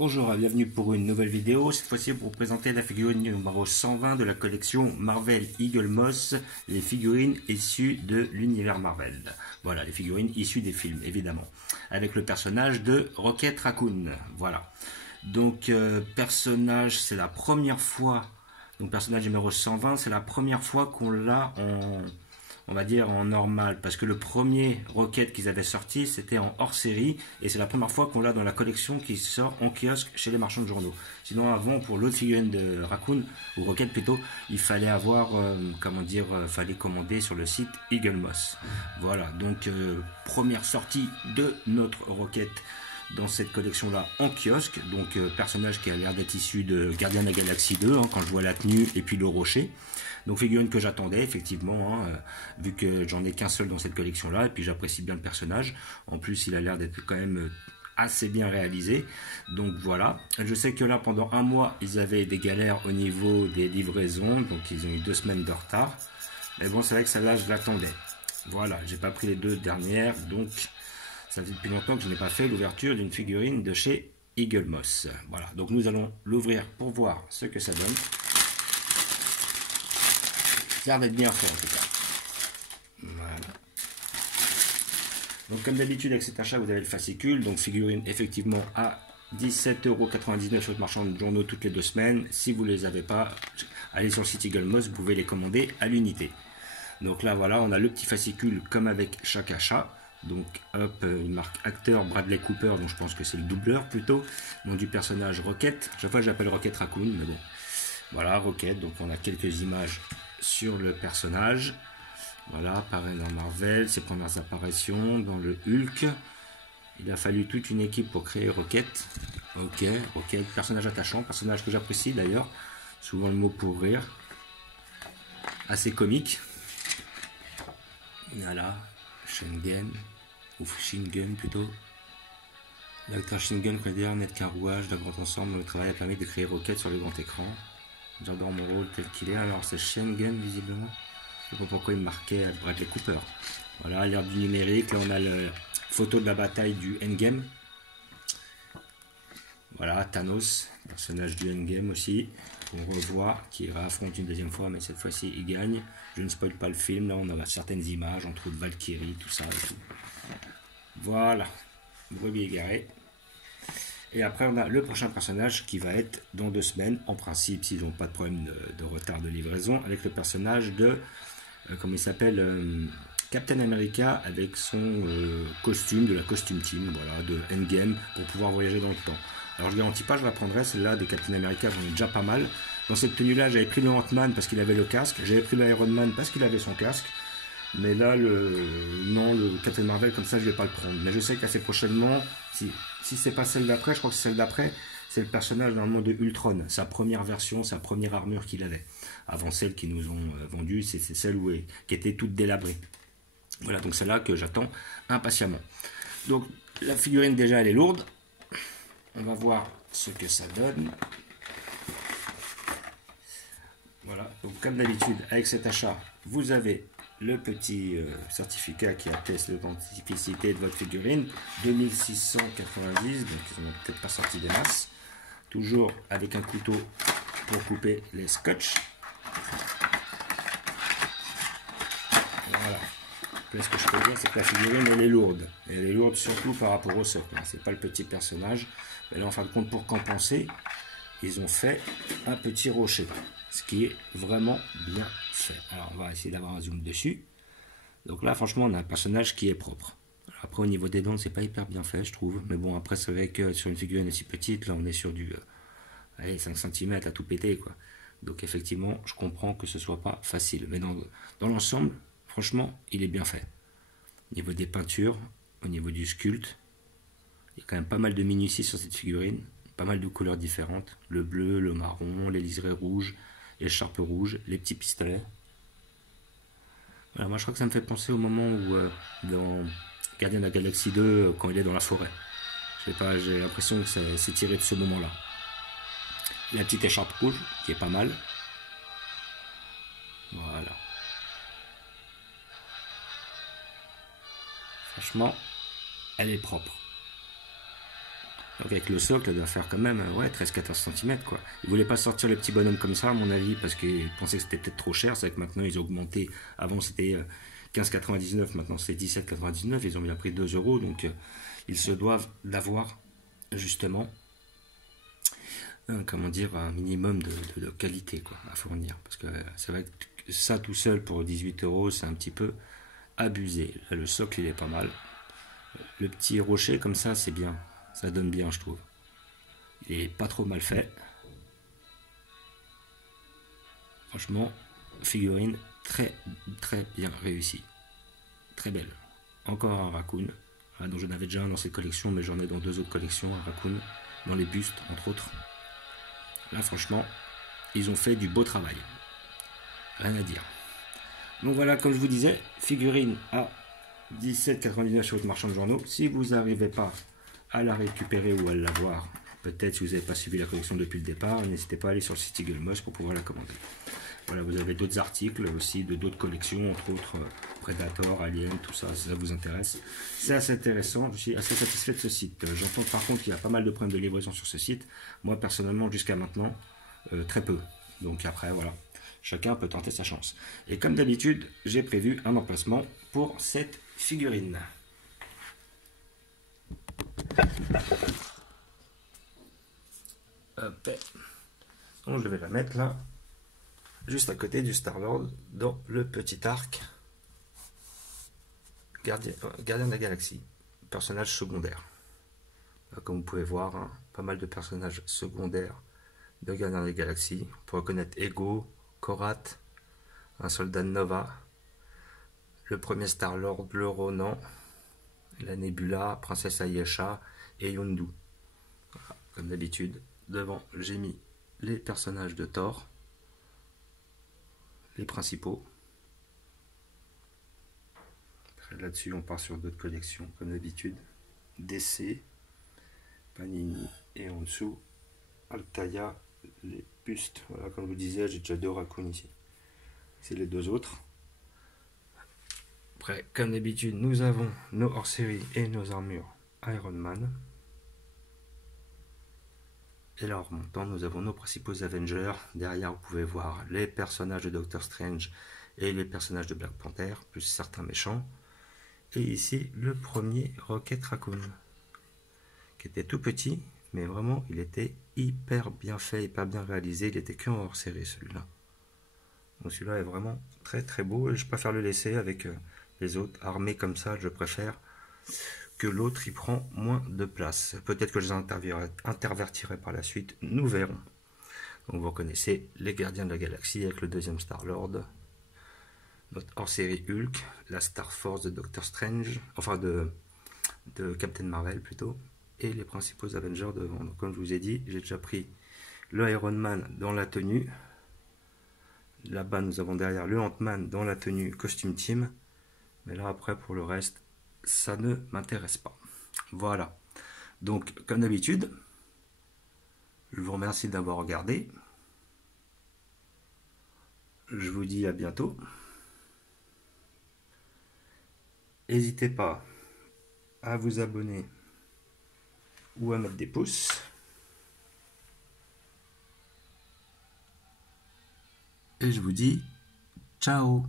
Bonjour et bienvenue pour une nouvelle vidéo, cette fois-ci pour vous présenter la figurine numéro 120 de la collection Marvel Eagle Moss, les figurines issues de l'univers Marvel. Voilà, les figurines issues des films, évidemment, avec le personnage de Rocket Raccoon. Voilà, donc personnage, c'est la première fois, donc personnage numéro 120, c'est la première fois qu'on l'a en... on va dire en normal, parce que le premier Rocket qu'ils avaient sorti, c'était en hors-série, et c'est la première fois qu'on l'a dans la collection qui sort en kiosque chez les marchands de journaux. Sinon, avant, pour l'autre figurine de Raccoon, ou Rocket plutôt, il fallait avoir, fallait commander sur le site Eagle Moss. Voilà, donc première sortie de notre Rocket dans cette collection-là en kiosque, donc personnage qui a l'air d'être issu de Gardiens de la Galaxie 2, hein, quand je vois la tenue et puis le rocher. Donc figurine que j'attendais effectivement, hein, vu que j'en ai qu'un seul dans cette collection-là, et puis j'apprécie bien le personnage. En plus, il a l'air d'être quand même assez bien réalisé. Donc voilà, je sais que là pendant un mois, ils avaient des galères au niveau des livraisons, donc ils ont eu 2 semaines de retard. Mais bon, c'est vrai que celle-là, je l'attendais. Voilà, j'ai pas pris les 2 dernières, donc ça fait depuis longtemps que je n'ai pas fait l'ouverture d'une figurine de chez Eagle Moss. Voilà, donc nous allons l'ouvrir pour voir ce que ça donne. Ça a l'air d'être bien fait en tout cas. Voilà. Donc comme d'habitude avec cet achat, vous avez le fascicule. Donc figurine effectivement à 17,99 € sur le marchand de journaux toutes les 2 semaines. Si vous ne les avez pas, allez sur le site Eagle Moss, vous pouvez les commander à l'unité. Donc là voilà, on a le petit fascicule comme avec chaque achat. Donc hop, une marque acteur Bradley Cooper, donc je pense que c'est le doubleur plutôt, nom du personnage Rocket. Chaque fois j'appelle Rocket Raccoon, mais bon. Voilà, Rocket, donc on a quelques images sur le personnage. Voilà, apparaît dans Marvel, ses premières apparitions dans le Hulk. Il a fallu toute une équipe pour créer Rocket. Ok, Rocket, personnage attachant, personnage que j'apprécie d'ailleurs. Souvent le mot pour rire. Assez comique. Voilà, Shingen, ou Shingen plutôt. L'acteur Shingen prédire net qu'un rouage d'un grand ensemble. Le travail a permis de créer Rocket sur le grand écran. J'adore mon rôle tel qu'il est. Alors c'est Shingen visiblement. Je ne sais pas pourquoi il me marquait Bradley Cooper. Voilà, l'ère du numérique. Là on a la photo de la bataille du Endgame. Voilà, Thanos, personnage du Endgame aussi. On revoit qui affronte une deuxième fois, mais cette fois-ci il gagne. Je ne spoil pas le film. Là on a certaines images, on trouve Valkyrie, tout ça. Et tout. Voilà, brebis égaré. Et après, on a le prochain personnage qui va être dans 2 semaines, en principe, s'ils n'ont pas de problème de retard de livraison, avec le personnage de, comment il s'appelle, Captain America, avec son costume, de la costume team, voilà, de Endgame, pour pouvoir voyager dans le temps. Alors, je ne garantis pas, je la prendrai, celle-là de Captain America, j'en ai déjà pas mal. Dans cette tenue-là, j'avais pris le Ant-Man parce qu'il avait le casque, j'avais pris le Iron Man parce qu'il avait son casque. Mais là, le Captain Marvel, comme ça, je ne vais pas le prendre. Mais je sais qu'assez prochainement, si c'est pas celle d'après, je crois que c'est celle d'après, c'est le personnage normalement de Ultron, sa première version, sa première armure qu'il avait. Avant celle qu'ils nous ont vendue, c'est celle qui était toute délabrée. Voilà, donc celle-là que j'attends impatiemment. Donc la figurine déjà, elle est lourde. On va voir ce que ça donne. Voilà, donc comme d'habitude, avec cet achat, vous avez le petit certificat qui atteste l'authenticité de votre figurine, 2690, donc ils n'ont peut-être pas sorti des masses. Toujours avec un couteau pour couper les scotch. Voilà. Ce que je peux dire, c'est que la figurine, elle est lourde. Elle est lourde surtout par rapport au socle. C'est pas le petit personnage. Mais là, en fin de compte, pour compenser, ils ont fait un petit rocher. Ce qui est vraiment bien fait. Alors on va essayer d'avoir un zoom dessus. Donc là franchement on a un personnage qui est propre. Alors, après au niveau des dents c'est pas hyper bien fait je trouve. Mais bon après c'est vrai que sur une figurine aussi petite là on est sur du 5 cm à tout péter quoi. Donc effectivement je comprends que ce soit pas facile. Mais dans l'ensemble franchement il est bien fait. Au niveau des peintures, au niveau du sculpte, il y a quand même pas mal de minutie sur cette figurine. Pas mal de couleurs différentes. Le bleu, le marron, les liserés rouges, l'écharpe rouge, les petits pistolets. Voilà, moi je crois que ça me fait penser au moment où dans Gardiens de la Galaxie 2, quand il est dans la forêt. Je sais pas, j'ai l'impression que c'est tiré de ce moment-là. La petite écharpe rouge, qui est pas mal. Voilà. Franchement, elle est propre. Donc avec le socle, elle doit faire quand même ouais, 13-14 cm quoi. Ils voulaient pas sortir les petits bonhommes comme ça à mon avis parce qu'ils pensaient que c'était peut-être trop cher. C'est vrai que maintenant ils ont augmenté. Avant c'était 15,99, maintenant c'est 17,99. Ils ont bien pris 2 euros, donc ils se doivent d'avoir justement comment dire, un minimum de qualité quoi, à fournir. Parce que c'est vrai que ça tout seul pour 18 euros c'est un petit peu abusé. Là, le socle il est pas mal. Le petit rocher comme ça c'est bien. Ça donne bien je trouve. Il est pas trop mal fait. Franchement, figurine très très bien réussie. Très belle. Encore un raccoon. Donc j'en avais déjà un dans cette collection, mais j'en ai dans 2 autres collections, un raccoon, dans les bustes entre autres. Là franchement, ils ont fait du beau travail. Rien à dire. Donc voilà, comme je vous disais, figurine à 17,99 sur votre marchand de journaux. Si vous n'arrivez pas à la récupérer ou à l'avoir, peut-être si vous n'avez pas suivi la collection depuis le départ, n'hésitez pas à aller sur le site Eagle Moss pour pouvoir la commander. Voilà, vous avez d'autres articles aussi de d'autres collections, entre autres Predator, Alien, tout ça, si ça vous intéresse. C'est assez intéressant, je suis assez satisfait de ce site. J'entends par contre qu'il y a pas mal de problèmes de livraison sur ce site. Moi personnellement, jusqu'à maintenant, très peu. Donc après, voilà, chacun peut tenter sa chance. Et comme d'habitude, j'ai prévu un emplacement pour cette figurine. Hop. Donc je vais la mettre là, juste à côté du Star-Lord, dans le petit arc Gardien de la Galaxie, personnage secondaire. Là, comme vous pouvez voir, hein, pas mal de personnages secondaires de Gardien de la Galaxie. On peut reconnaître Ego, Korat, un soldat de Nova, le premier Star-Lord, le Ronan, la Nebula, Princesse Ayesha et Yondu. Voilà, comme d'habitude, devant j'ai mis les personnages de Thor, les principaux. Là-dessus, on part sur d'autres collections, comme d'habitude. DC, Panini, et en dessous, Altaïa, les bustes. Voilà, comme je vous disais, j'ai déjà 2 raccoons ici. C'est les 2 autres. Après, comme d'habitude, nous avons nos hors-série et nos armures Iron Man. Et là, en remontant, nous avons nos principaux Avengers. Derrière, vous pouvez voir les personnages de Doctor Strange et les personnages de Black Panther, plus certains méchants. Et ici, le premier Rocket Raccoon, qui était tout petit, mais vraiment, il était hyper bien fait, hyper bien réalisé. Il était qu'en hors série, celui-là. Donc celui-là est vraiment très très beau. Et je préfère le laisser avec les autres. Armés comme ça, je préfère que l'autre, il prend moins de place. Peut-être que je les intervertirai par la suite, nous verrons. Donc vous reconnaissez les Gardiens de la Galaxie avec le deuxième Star-Lord. Notre hors-série Hulk, la Star Force de Doctor Strange, enfin de Captain Marvel plutôt, et les principaux Avengers devant. Donc comme je vous ai dit, j'ai déjà pris le Iron Man dans la tenue. Là-bas, nous avons derrière le Ant-Man dans la tenue costume team. Mais là, après, pour le reste, ça ne m'intéresse pas. Voilà. Donc, comme d'habitude, je vous remercie d'avoir regardé. Je vous dis à bientôt. N'hésitez pas à vous abonner ou à mettre des pouces. Et je vous dis ciao.